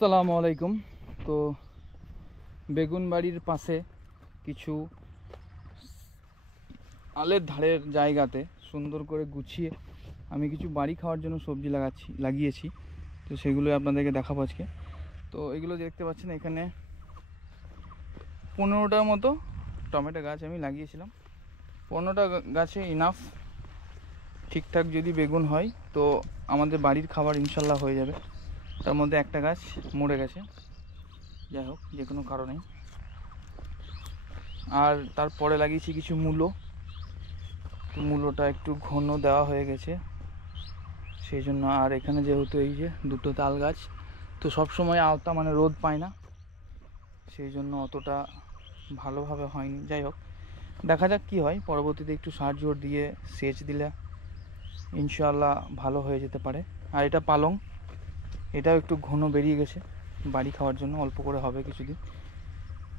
আসসালামু আলাইকুম। তো বেগুন বাড়ির পাশে কিছু আলের ধারের জায়গাতে সুন্দর করে গুছিয়ে আমি কিছু বাড়ি খাওয়ার জন্য সবজি লাগিয়েছি। তো সেগুলো আপনাদেরকে দেখাবো আজকে। তো এগুলো দেখতে পাচ্ছেন, এখানে 15টার মতো টমেটো গাছ আমি লাগিয়েছিলাম। 15টা গাছে ইনাফ, ঠিকঠাক যদি বেগুন হয় তো আমাদের বাড়ির খাবার ইনশাল্লাহ হয়ে যাবে। তার মধ্যে একটা গাছ মরে গেছে, যাই হোক যে কোনো কারণেই। আর তারপরে লাগিয়েছি কিছু মূলো। তো মূলোটা একটু ঘন দেওয়া হয়ে গেছে সেই জন্য। আর এখানে যেহেতু এই যে দুটো তাল গাছ, তো সব সময় আওতা মানে রোদ পায় না, সেই জন্য অতটা ভালোভাবে হয়নি। যাই হোক, দেখা যাক কী হয়। পরবর্তীতে একটু সার জোর দিয়ে সেচ দিলে ইনশাআল্লাহ ভালো হয়ে যেতে পারে। আর এটা পালং, এটাও একটু ঘন বেরিয়ে গেছে, বাড়ি খাওয়ার জন্য অল্প করে হবে কিছুদিন।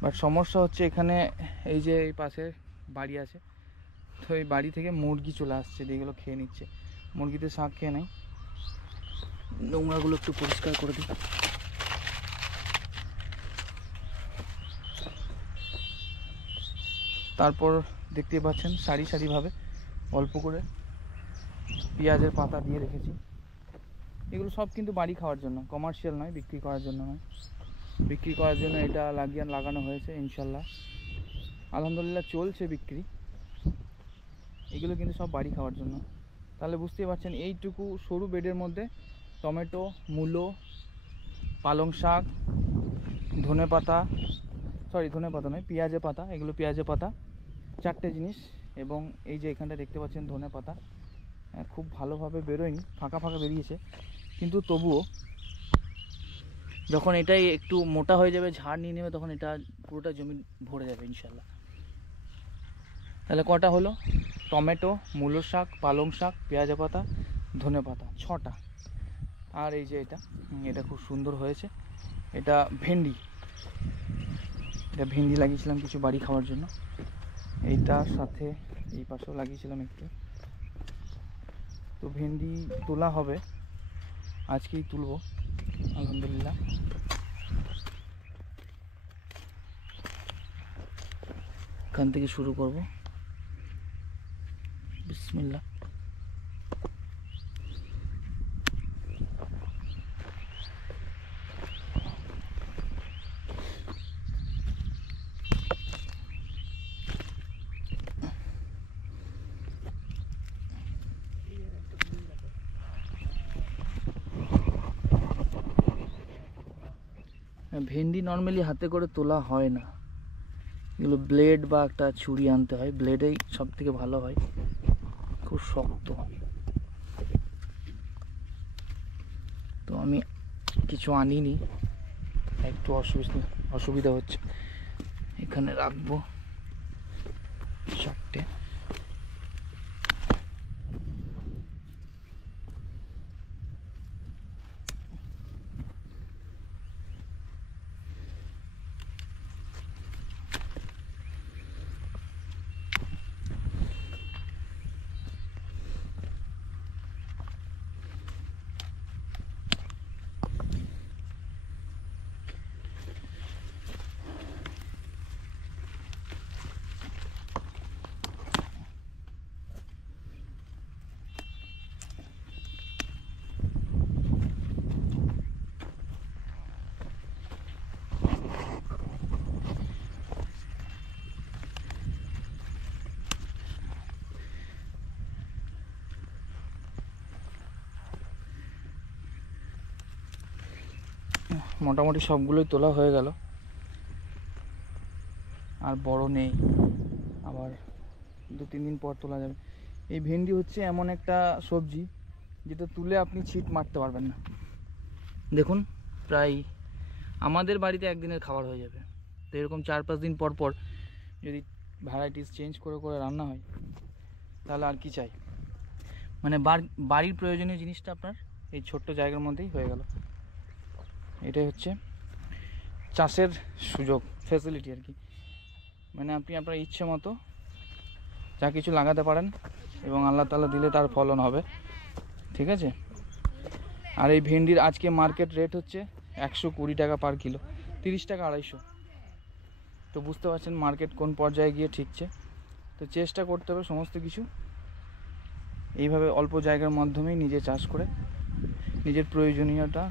বাট সমস্যা হচ্ছে এখানে এই যে এই পাশে বাড়ি আছে, তো এই বাড়ি থেকে মুরগি চলে আসছে, যেগুলো খেয়ে নিচ্ছে। মুরগিতে শাক খেয়ে নেয়। নোংরাগুলো একটু পরিষ্কার করে দিই। তারপর দেখতে পাচ্ছেন সারি সারিভাবে অল্প করে পেঁয়াজের পাতা দিয়ে রেখেছি। এগুলো সব কিন্তু বাড়ি খাওয়ার জন্য, কমার্শিয়াল নয়, বিক্রি করার জন্য নয়। বিক্রি করার জন্য এটা লাগানো হয়েছে ইনশাল্লাহ। আলহামদুলিল্লাহ চলছে বিক্রি। এগুলো কিন্তু সব বাড়ি খাওয়ার জন্য। তাহলে বুঝতেই পারছেন এইটুকু সরু বেডের মধ্যে টমেটো, মূলো, পালং শাক, ধনেপাতা নয়, পেঁয়াজের পাতা, এগুলো পেঁয়াজের পাতা, 4টে জিনিস। এবং এই যে এখানটা দেখতে পাচ্ছেন ধনেপাতা, খুব ভালোভাবে বেরোয়নি, ফাঁকা ফাঁকা বেরিয়েছে, কিন্তু তবুও যখন এটাই একটু মোটা হয়ে যাবে, ঝাড় নিয়ে নেবে, তখন এটা পুরোটা জমি ভরে যাবে ইনশাল্লাহ। তাহলে কটা হলো? টমেটো, মূলো শাক, পালং শাক, পেঁয়াজ পাতা, ধনে পাতা, 6টা। আর এই যে এটা খুব সুন্দর হয়েছে, এটা ভেন্ডি। এটা ভেন্ডি লাগিয়েছিলাম কিছু বাড়ি খাওয়ার জন্য। এইটার সাথে এই পাশেও লাগিয়েছিলাম একটু। তো ভেন্ডি তোলা হবে, আজকেই তুলবো আলহামদুলিল্লাহ। এখান থেকে শুরু করব, বিসমিল্লাহ। ভেন্ডি নর্মালি হাতে করে তোলা হয় না, এগুলো ব্লেড বা একটা ছুরি আনতে হয়। ব্লেডেই সব থেকে ভালো হয়, খুব শক্ত। তো আমি কিছু আনিনি, একটু অসুবিধা হচ্ছে। এখানে রাখবো 4টে। মোটামুটি সবগুলোই তোলা হয়ে গেল, আর বড় নেই, আবার 2-3 দিন পর তোলা যাবে। এই ভেন্ডি হচ্ছে এমন একটা সবজি যেটা তুলে আপনি ছিট মারতে পারবেন না। দেখুন, প্রায় আমাদের বাড়িতে একদিনের খাবার হয়ে যাবে। তো এরকম 4-5 দিন পর পর যদি ভ্যারাইটিস চেঞ্জ করে করে রান্না হয়, তাহলে আর কি চাই। মানে বাড়ির প্রয়োজনীয় জিনিসটা আপনার এই ছোট্ট জায়গার মধ্যেই হয়ে গেল। এটাই হচ্ছে চাষের সুযোগ, ফ্যাসিলিটি আর কি। মানে আপনি আপনার ইচ্ছে মতো যা কিছু লাগাতে পারেন, এবং আল্লাহ তাআলা দিলে তার ফলন হবে, ঠিক আছে। আর এই ভেন্ডির আজকে মার্কেট রেট হচ্ছে 120 টাকা পার কিলো, 30 টাকা 250। তো বুঝতে পারছেন মার্কেট কোন পর্যায়ে গিয়ে ঠিকছে। তো চেষ্টা করতে হবে সমস্ত কিছু এইভাবে অল্প জায়গার মাধ্যমেই নিজে চাষ করে নিজের প্রয়োজনীয়তা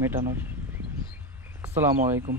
মেটানোর। আসসালামু আলাইকুম।